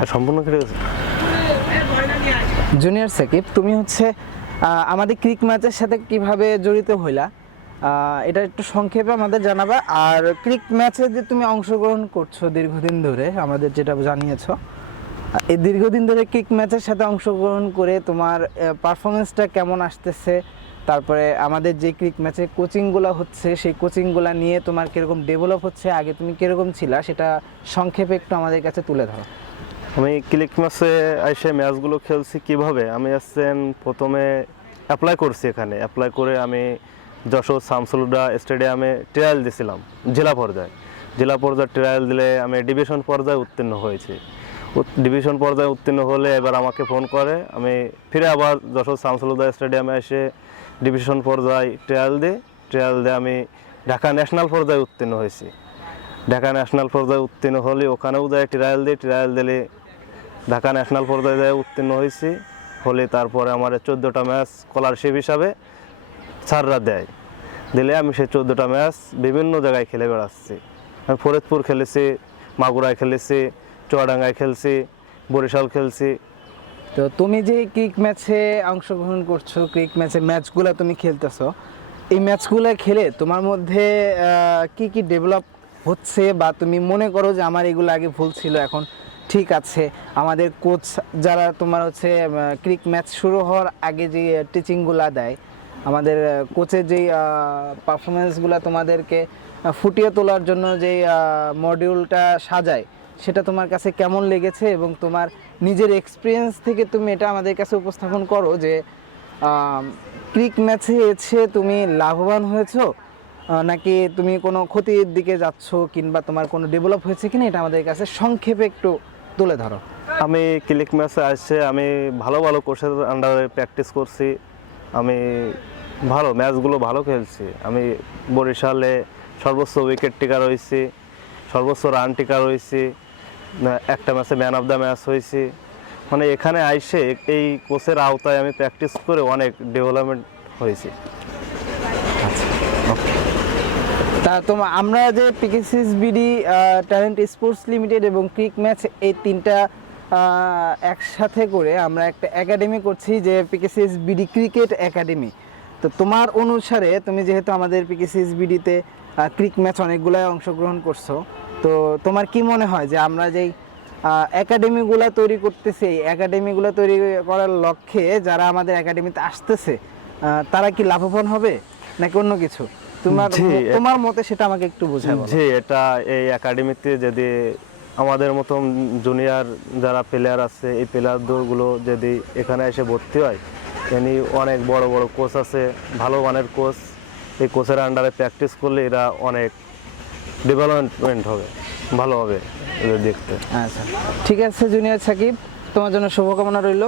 হ্যাঁ সম্পূর্ণ গেছে। জুনিয়র সাকিব তুমি হচ্ছে আমাদের ক্রিক ম্যাচের সাথে কীভাবে জড়িত হইলা? এটা একটু সংক্ষেপে আমাদের জানাবা। আর ক্রিক ম্যাচে যে তুমি অংশগ্রহণ করছ দীর্ঘদিন ধরে, আমাদের যেটা জানিয়েছো, এই দীর্ঘদিন ধরে ক্রিক ম্যাচের সাথে অংশগ্রহণ করে তোমার পারফরমেন্সটা কেমন আসতেছে? তারপরে আমাদের যে ক্রিক ম্যাচে কোচিংগুলো হচ্ছে, সেই কোচিংগুলো নিয়ে তোমার কীরকম ডেভেলপ হচ্ছে, আগে তুমি কীরকম ছিলা, সেটা সংক্ষেপে একটু আমাদের কাছে তুলে ধরো। আমি ক্লিক ম্যাচে এসে ম্যাচগুলো খেলছি কীভাবে? আমি আসছেন প্রথমে অ্যাপ্লাই করছি এখানে। অ্যাপ্লাই করে আমি যশোর শামসুলুডা স্টেডিয়ামে ট্রায়াল দিয়েছিলাম জেলা পর্যায়ে। জেলা পর্যায়ে ট্রায়াল দিলে আমি ডিভিশন পর্যায়ে উত্তীর্ণ হয়েছি। ডিভিশন পর্যায়ে উত্তীর্ণ হলে এবার আমাকে ফোন করে, আমি ফিরে আবার যশোর শামসুলুদা স্টেডিয়ামে এসে ডিভিশন পর্যায়ে ট্রায়াল দিই। ট্রায়াল দিয়ে আমি ঢাকা ন্যাশনাল পর্যায়ে উত্তীর্ণ হয়েছি। ঢাকা ন্যাশনাল পর্যায়ে উত্তীর্ণ হলে ওখানেও যায় ট্রায়াল দিই। ট্রায়াল দিলে ঢাকা ন্যাশনাল পর্যায়ে উত্তীর্ণ হয়েছি। হলে তারপরে আমার চোদ্দোটা ম্যাচ স্কলারশিপ হিসাবে স্যাররা দেয়। দিলে আমি সেই চোদ্দোটা ম্যাচ বিভিন্ন জায়গায় খেলে বেড়াচ্ছি। আমি ফরিদপুর খেলেছি, মাগুরায় খেলেছি, চুয়াডাঙ্গায় খেলছি, বরিশাল খেলছি। তো তুমি যে ক্রিক ম্যাচে অংশগ্রহণ করছ, ক্রিক ম্যাচে ম্যাচগুলো তুমি খেলতেছো, এই ম্যাচগুলো খেলে তোমার মধ্যে কি কি ডেভেলপ হচ্ছে বা তুমি মনে করো যে আমার এগুলো আগে ভুল ছিল, এখন ঠিক আছে। আমাদের কোচ যারা তোমার হচ্ছে ক্রিক ম্যাচ শুরু হওয়ার আগে যে টিচিংগুলো দেয়, আমাদের কোচের যেই পারফরমেন্সগুলো তোমাদেরকে ফুটিয়ে তোলার জন্য যেই মডিউলটা সাজায়, সেটা তোমার কাছে কেমন লেগেছে এবং তোমার নিজের এক্সপিরিয়েন্স থেকে তুমি এটা আমাদের কাছে উপস্থাপন করো যে ক্রিক ম্যাচে এসে তুমি লাভবান হয়েছো নাকি তুমি কোনো ক্ষতির দিকে যাচ্ছ কিংবা তোমার কোনো ডেভেলপ হয়েছে কিনা, এটা আমাদের কাছে সংক্ষেপে একটু তুলে ধরো। আমি ক্লিক ম্যাচে আসছে আমি ভালো ভালো কোচের আন্ডারে প্র্যাকটিস করছি। আমি ভালো, ম্যাচগুলো ভালো খেলছি। আমি বরিশালে সর্বোচ্চ উইকেট টিকা রয়েছি সর্বোচ্চ রান টিকা রয়েছি একটা ম্যাচে ম্যান অফ দ্য ম্যাচ হয়েছি। মানে এখানে আইসে এই কোচের আওতায় আমি প্র্যাকটিস করে অনেক ডেভেলপমেন্ট হয়েছি। তোমার আমরা যে পিকেসিস বিডি ট্যালেন্ট স্পোর্টস লিমিটেড এবং ক্রিক ম্যাচ এই তিনটা একসাথে করে আমরা একটা একাডেমি করছি যে পিকেসিস বিডি ক্রিকেট একাডেমি তো তোমার অনুসারে তুমি যেহেতু আমাদের পিকেসিস বিডিতে ক্রিক ম্যাচ অনেকগুলাই অংশগ্রহণ করছ, তো তোমার কি মনে হয় যে আমরা যেই একাডেমিগুলো তৈরি করতেছি, এই একাডেমিগুলো তৈরি করার লক্ষ্যে যারা আমাদের একাডেমিতে আসতেছে তারা কি লাভবান হবে নাকি অন্য কিছু? তোমার তোমার মতে সেটা আমাকে একটু বলো। জি এটা এই একাডেমিতে যদি আমাদের মতন জুনিয়র যারা প্লেয়ার আছে এই প্লেয়ারগুলো যদি এখানে এসে ভর্তি হয় এমনি অনেক বড় বড় কোচ আছে ভালো মানের কোচ এই কোচের আন্ডারে প্র্যাকটিস করলে এরা অনেক ডেভেলপমেন্ট হবে ভালো হবে দেখতে আচ্ছা ঠিক আছে জুনিয়র সাকিব তোমার জন্য শুভকামনা রইল